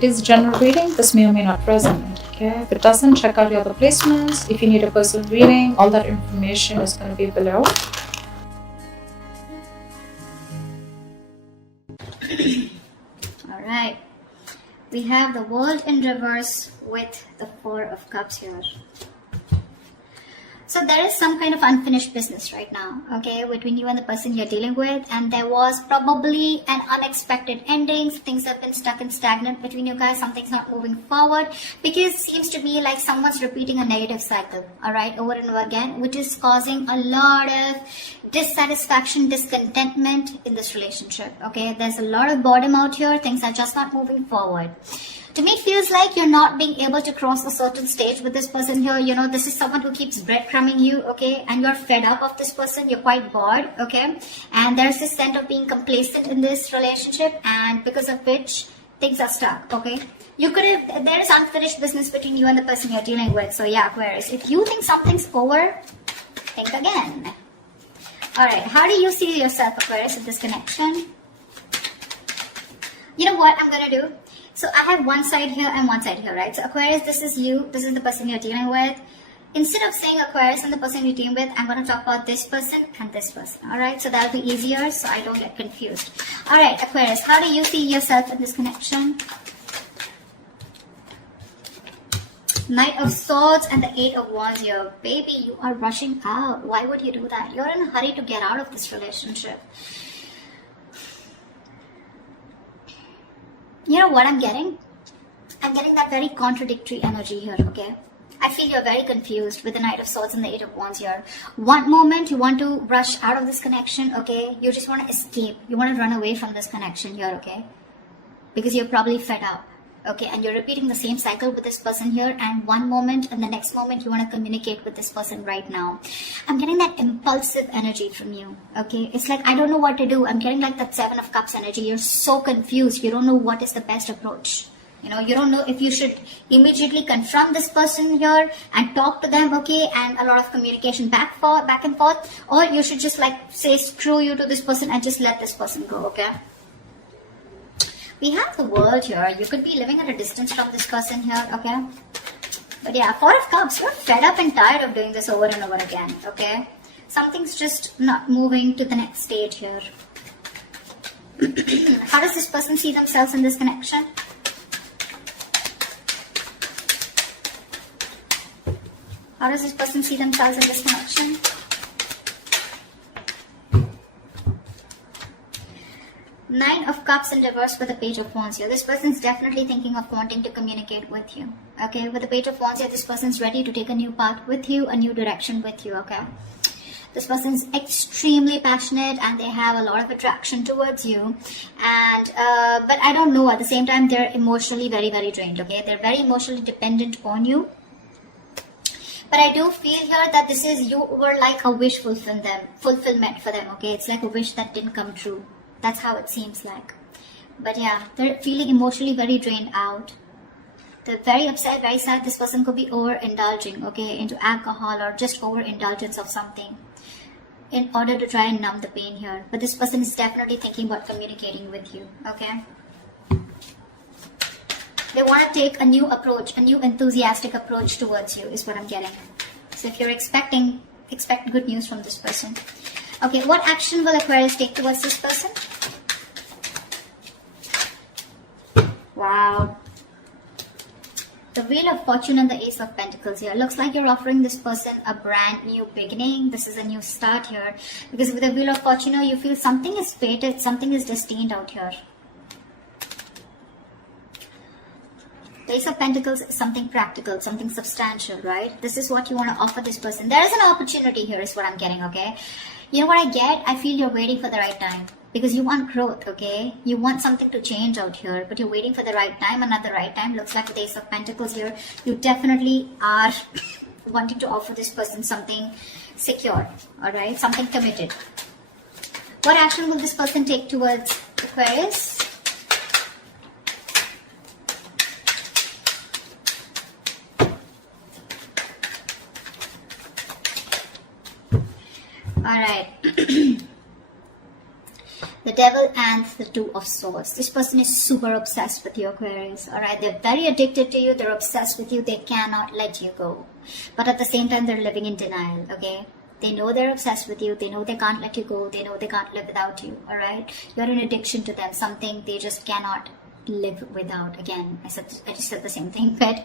It is general reading. This may or may not resonate. Okay, if it doesn't, check out your other placements. If you need a personal reading, all that information is going to be below. All right, we have the World in reverse with the Four of Cups here. So there is some kind of unfinished business right now, okay, between you and the person you're dealing with, and there was probably an unexpected ending. Things have been stuck and stagnant between you guys. Something's not moving forward because it seems to be like someone's repeating a negative cycle, all right, over and over again, which is causing a lot of dissatisfaction, discontentment in this relationship, okay. There's a lot of boredom out here. Things are just not moving forward. To me, it feels like you're not being able to cross a certain stage with this person here. You know, this is someone who keeps breadcrumbing you, okay? And you're fed up of this person. You're quite bored, okay? And there's this sense of being complacent in this relationship, and because of which things are stuck, okay? You could have, there is unfinished business between you and the person you're dealing with. So yeah, Aquarius, if you think something's over, think again. All right, how do you see yourself, Aquarius, in this connection? You know what I'm going to do? So I have one side here and one side here, right? So Aquarius, this is you. This is the person you're dealing with. Instead of saying Aquarius and the person you're dealing with, I'm going to talk about this person and this person. All right? So that'll be easier so I don't get confused. All right, Aquarius, how do you see yourself in this connection? Knight of Swords and the Eight of Wands here. Baby, you are rushing out. Why would you do that? You're in a hurry to get out of this relationship. You know what I'm getting? I'm getting that very contradictory energy here, okay? I feel you're very confused with the Knight of Swords and the Eight of Wands here. One moment you want to rush out of this connection, okay? You just want to escape. You want to run away from this connection here, okay? Because you're probably fed up, okay? And you're repeating the same cycle with this person here, and one moment and the next moment you want to communicate with this person right now. I'm getting that impulsive energy from you, okay? It's like, I don't know what to do. I'm getting like that Seven of Cups energy. You're so confused. You don't know what is the best approach. You know, you don't know if you should immediately confront this person here and talk to them, okay? And a lot of communication back and forth. Or you should just like say screw you to this person and just let this person go, okay? We have the World here. You could be living at a distance from this person here, okay? But yeah, Four of Cups, you're fed up and tired of doing this over and over again, okay? Something's just not moving to the next stage here. How does this person see themselves in this connection? How does this person see themselves in this connection? Nine of Cups in reverse with the Page of Wands here. This person's definitely thinking of wanting to communicate with you. Okay, with the Page of Wands here, this person's ready to take a new path with you, a new direction with you, okay? This person's extremely passionate and they have a lot of attraction towards you. And, but I don't know, at the same time, they're emotionally very, very drained, okay? They're very emotionally dependent on you. But I do feel here that this is, you were like a wish fulfillment for them, okay? It's like a wish that didn't come true. That's how it seems like. But yeah, they're feeling emotionally very drained out. They're very upset, very sad. This person could be overindulging, okay, into alcohol or just overindulgence of something in order to try and numb the pain here. But this person is definitely thinking about communicating with you, okay? They want to take a new approach, a new enthusiastic approach towards you is what I'm getting. So if you're expect good news from this person. Okay, what action will Aquarius take towards this person? Wow. The Wheel of Fortune and the Ace of Pentacles here. Looks like you're offering this person a brand new beginning. This is a new start here. Because with the Wheel of Fortune, you feel something is fated, something is destined out here. The Ace of Pentacles is something practical, something substantial, right? This is what you want to offer this person. There is an opportunity here is what I'm getting, okay? You know what I get? I feel you're waiting for the right time. Because you want growth, okay? You want something to change out here, but you're waiting for the right time, and at the right time, looks like with the Ace of Pentacles here, you definitely are wanting to offer this person something secure, alright? Something committed. What action will this person take towards Aquarius? The the devil and the two of swords. This person is super obsessed with you, Aquarius. All right, they're very addicted to you. They're obsessed with you. They cannot let you go. But at the same time, they're living in denial. Okay, they know they're obsessed with you. They know they can't let you go. They know they can't live without you. All right, you're an addiction to them. Something they just cannot live without. Again, I just said the same thing. But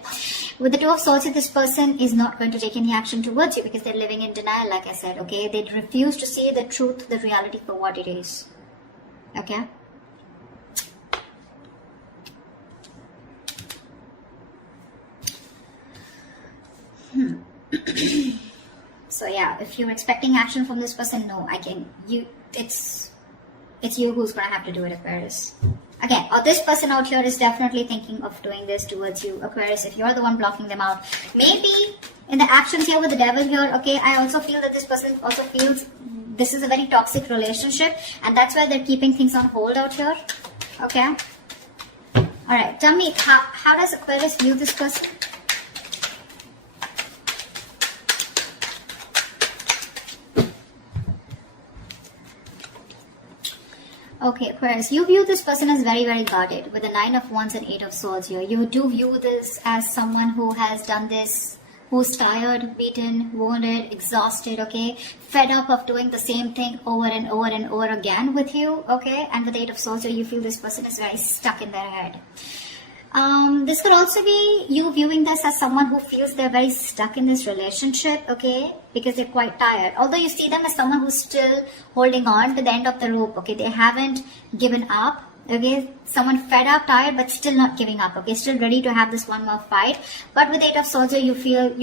with the two of swords, this person is not going to take any action towards you because they're living in denial, like I said. Okay, they refuse to see the truth, the reality for what it is. Okay. So yeah, if you're expecting action from this person, no, it's you who's gonna have to do it, Aquarius. Okay, or this person out here is definitely thinking of doing this towards you, Aquarius, if you're the one blocking them out. Maybe in the actions here with the devil here, okay, I also feel that this person also feels this is a very toxic relationship, and that's why they're keeping things on hold out here. Okay. Alright, tell me, how does Aquarius view this person? Okay, Aquarius, you view this person as very, very guarded with the 9 of Wands and 8 of Swords here. You do view this as someone who has done this, who's tired, beaten, wounded, exhausted, okay, fed up of doing the same thing over and over and over again with you, okay, and with the 8 of Swords here, you feel this person is very stuck in their head. This could also be you viewing this as someone who feels they're very stuck in this relationship, okay, because they're quite tired. Although you see them as someone who's still holding on to the end of the rope, okay, they haven't given up, okay, someone fed up, tired, but still not giving up, okay, still ready to have this one more fight. But with 8 of Swords, you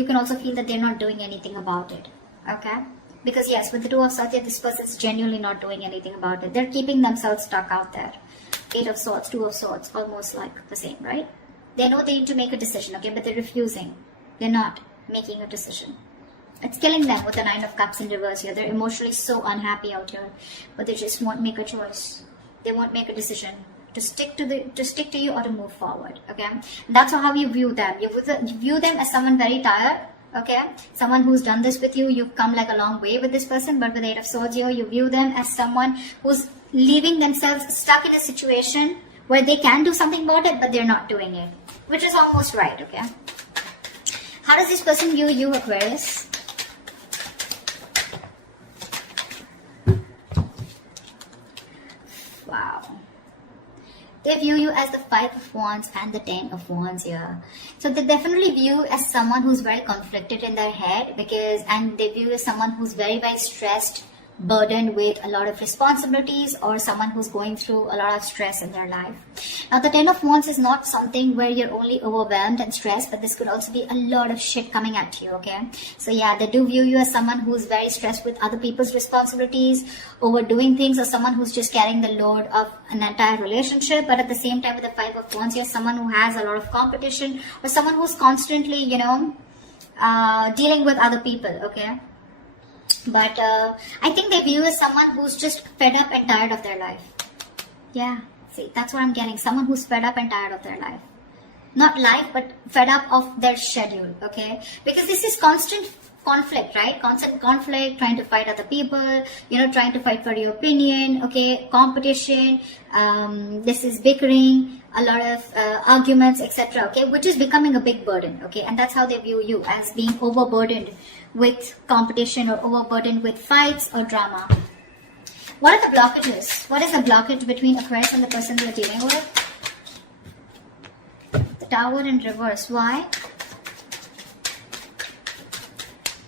can also feel that they're not doing anything about it, okay, because yes, with the 2 of Swords, this person's genuinely not doing anything about it. They're keeping themselves stuck out there. 8 of Swords, 2 of Swords, almost like the same, right? They know they need to make a decision, okay, but they're refusing. They're not making a decision. It's killing them with the 9 of Cups in reverse here. They're emotionally so unhappy out here, but they just won't make a choice. They won't make a decision to stick to you or to move forward, okay? And that's how you view them. You view them as someone very tired, okay? Someone who's done this with you. You've come like a long way with this person, but with 8 of Swords here, you view them as someone who's leaving themselves stuck in a situation where they can do something about it, but they're not doing it, which is almost right, okay? How does this person view you, Aquarius? Wow. They view you as the 5 of Wands and the 10 of Wands here. So they definitely view you as someone who's very conflicted in their head, and they view you as someone who's very, very stressed, burdened with a lot of responsibilities, or someone who's going through a lot of stress in their life. Now the 10 of Wands is not something where you're only overwhelmed and stressed, but this could also be a lot of shit coming at you, okay? So yeah, they do view you as someone who's very stressed with other people's responsibilities, overdoing things, or someone who's just carrying the load of an entire relationship. But at the same time, with the 5 of Wands, you're someone who has a lot of competition, or someone who's constantly, dealing with other people, okay? But I think they view as someone who's just fed up and tired of their life. Yeah, see, that's what I'm getting. Someone who's fed up and tired of their life. Not life, but fed up of their schedule, okay? Because this is constant conflict, right? Constant conflict, trying to fight other people, trying to fight for your opinion, okay? Competition, this is bickering, a lot of arguments, etc., okay? Which is becoming a big burden, okay? And that's how they view you, as being overburdened with competition or overburdened with fights or drama. What are the blockages? What is the blockage between Aquarius and the person you're dealing with? The Tower in reverse. Why?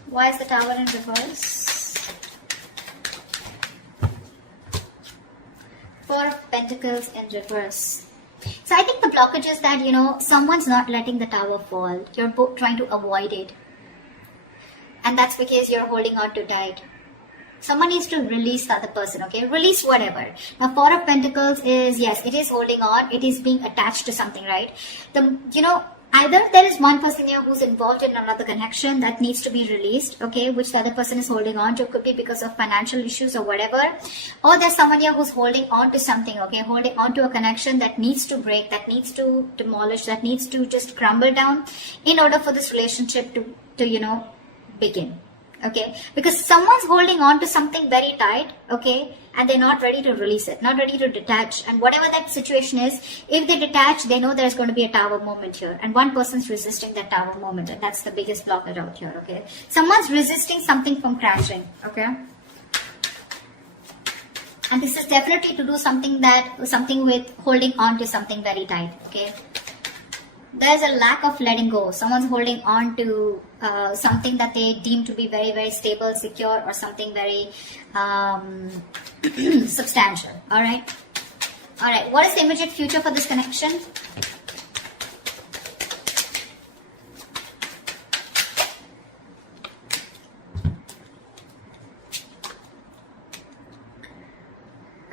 Why is the Tower in reverse? 4 of Pentacles in reverse. So I think the blockage is that, someone's not letting the Tower fall. You're both trying to avoid it. And that's because you're holding on too tight. Someone needs to release the other person, okay? Release whatever. Now, 4 of Pentacles is, yes, it is holding on. It is being attached to something, right? Either there is one person here who's involved in another connection that needs to be released, okay, which the other person is holding on to. Could be because of financial issues or whatever. Or there's someone here who's holding on to something, okay, holding on to a connection that needs to break, that needs to demolish, that needs to just crumble down in order for this relationship to begin, Okay, because someone's holding on to something very tight, okay, and they're not ready to release it, not ready to detach. And whatever that situation is, if they detach, they know there's going to be a tower moment here, and one person's resisting that tower moment, and that's the biggest blocker out here. Okay, someone's resisting something from crashing. Okay, and this is definitely to do something with holding on to something very tight. Okay, there's a lack of letting go. Someone's holding on to something that they deem to be very, very stable, secure, or something very substantial. All right. All right. What is the immediate future for this connection?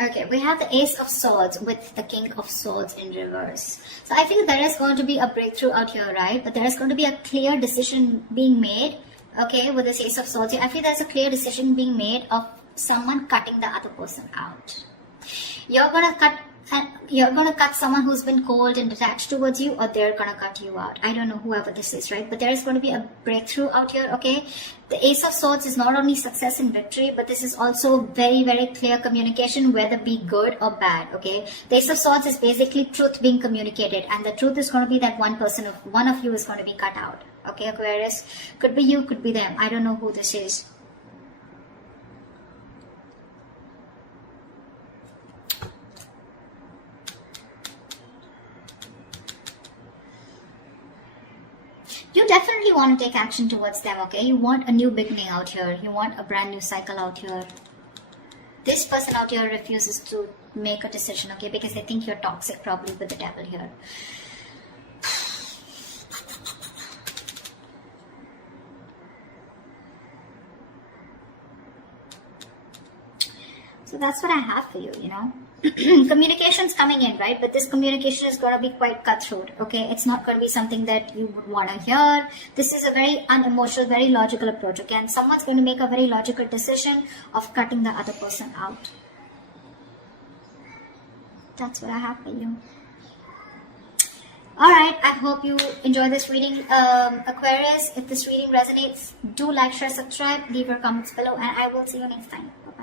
Okay, we have the Ace of Swords with the King of Swords in reverse. So I feel there is going to be a breakthrough out here, right? But there is going to be a clear decision being made, okay, with this Ace of Swords here. I feel there's a clear decision being made of someone cutting the other person out. You're going to cut someone who's been cold and detached towards you, or they're going to cut you out. I don't know whoever this is, right? But there is going to be a breakthrough out here, okay? The Ace of Swords is not only success and victory, but this is also very, very clear communication, whether be good or bad, okay? The Ace of Swords is basically truth being communicated, and the truth is going to be that one of you is going to be cut out, okay, Aquarius? Could be you, could be them. I don't know who this is. You definitely want to take action towards them, okay? You want a new beginning out here. You want a brand new cycle out here. This person out here refuses to make a decision, okay? Because they think you're toxic, probably with the devil here. So that's what I have for you, you know. Communication's coming in, right? But this communication is going to be quite cutthroat, okay? It's not going to be something that you would want to hear. This is a very unemotional, very logical approach, okay? And someone's going to make a very logical decision of cutting the other person out. That's what I have for you. Alright, I hope you enjoy this reading, Aquarius. If this reading resonates, do like, share, subscribe, leave your comments below, and I will see you next time. Bye-bye.